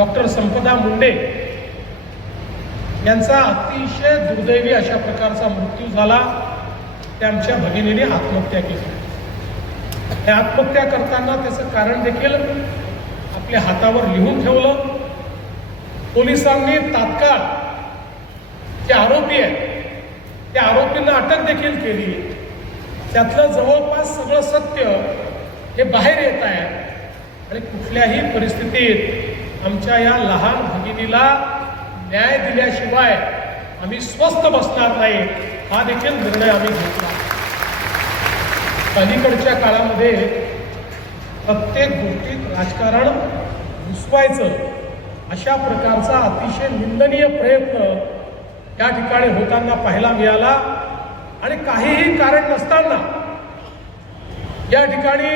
Doctor संपदा मुंडे यांचा अतिशय दुर्दैवी अशा प्रकारचा मृत्यू झाला. ते आमच्या भगिनीने आत्महत्या केली. त्या आत्महत्या करताना त्याचं कारण देखील आपल्या हातावर लिहून ठेवलं. पोलिसांनी तात्काळ जे आरोपी आहेत त्या आरोपींना अटक देखील केली. त्यातलं जवळपास सगळं सत्य हे बाहेर येत आहे. आणि कुठल्याही परिस्थितीत आमच्या या लहान भगिनीला न्याय दिल्याशिवाय आम्ही स्वस्थ बसणार नाही हा देखील निर्णय आम्ही घेतला. अलीकडच्या काळामध्ये प्रत्येक गोष्टीत राजकारण घुसवायचं अशा प्रकारचा अतिशय निंदनीय प्रयत्न या ठिकाणी होताना पाहायला मिळाला आणि काहीही कारण नसताना या ठिकाणी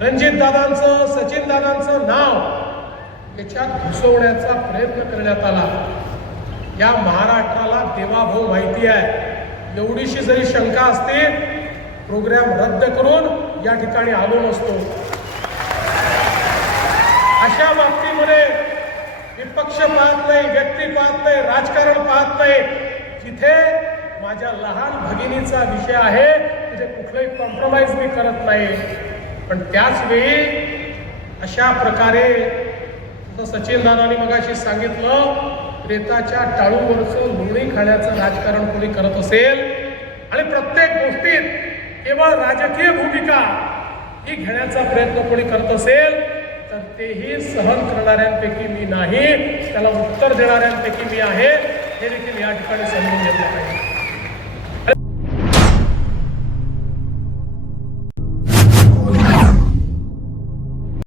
रणजित दादांचं सचिन दादांचं नाव त्याच्यात घुसवण्याचा प्रयत्न करण्यात आला. या महाराष्ट्राला देवाभाऊ माहिती आहे. एवढीशी जरी शंका असते प्रोग्राम रद्द करून या ठिकाणी आलो नसतो. अशा बाबतीमध्ये विपक्ष पाहत नाही व्यक्ती पाहत नाही राजकारण पाहत नाही. जिथे माझ्या लहान भगिनीचा विषय आहे तिथे कुठलंही कॉम्प्रोमाइज मी करत नाही. पण त्याच वेळी अशा प्रकारे सचिन दादांनी मगाशी सांगितलं रेताच्या टाळूवरचं लुणी खाण्याचं राजकारण कोणी करत असेल आणि प्रत्येक गोष्टीत केवळ राजकीय भूमिका ही घेण्याचा प्रयत्न कोणी करत असेल तर तेही सहन करणाऱ्यांपैकी मी नाही त्याला उत्तर देणाऱ्यांपैकी मी आहे हे देखील या ठिकाणी समजून घेतलं पाहिजे.